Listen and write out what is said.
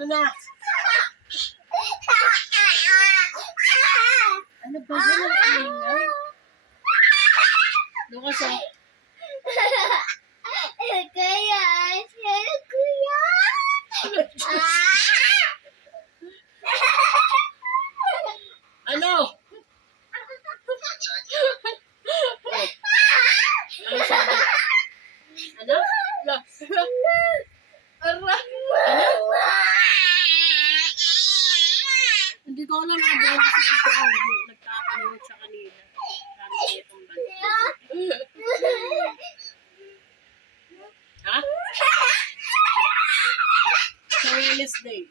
Ano na? Ano ba yan ang ingay? Lukas oh. Kuya, kuya. Ano? Ano sabi? Ano? Ala. Ara. Ano? Hindi ko alam ang buwan kasi si Tito Aldo. Nagkakanood siya kanina. Sabi ko itong banda. Ha? Sa Wednesday.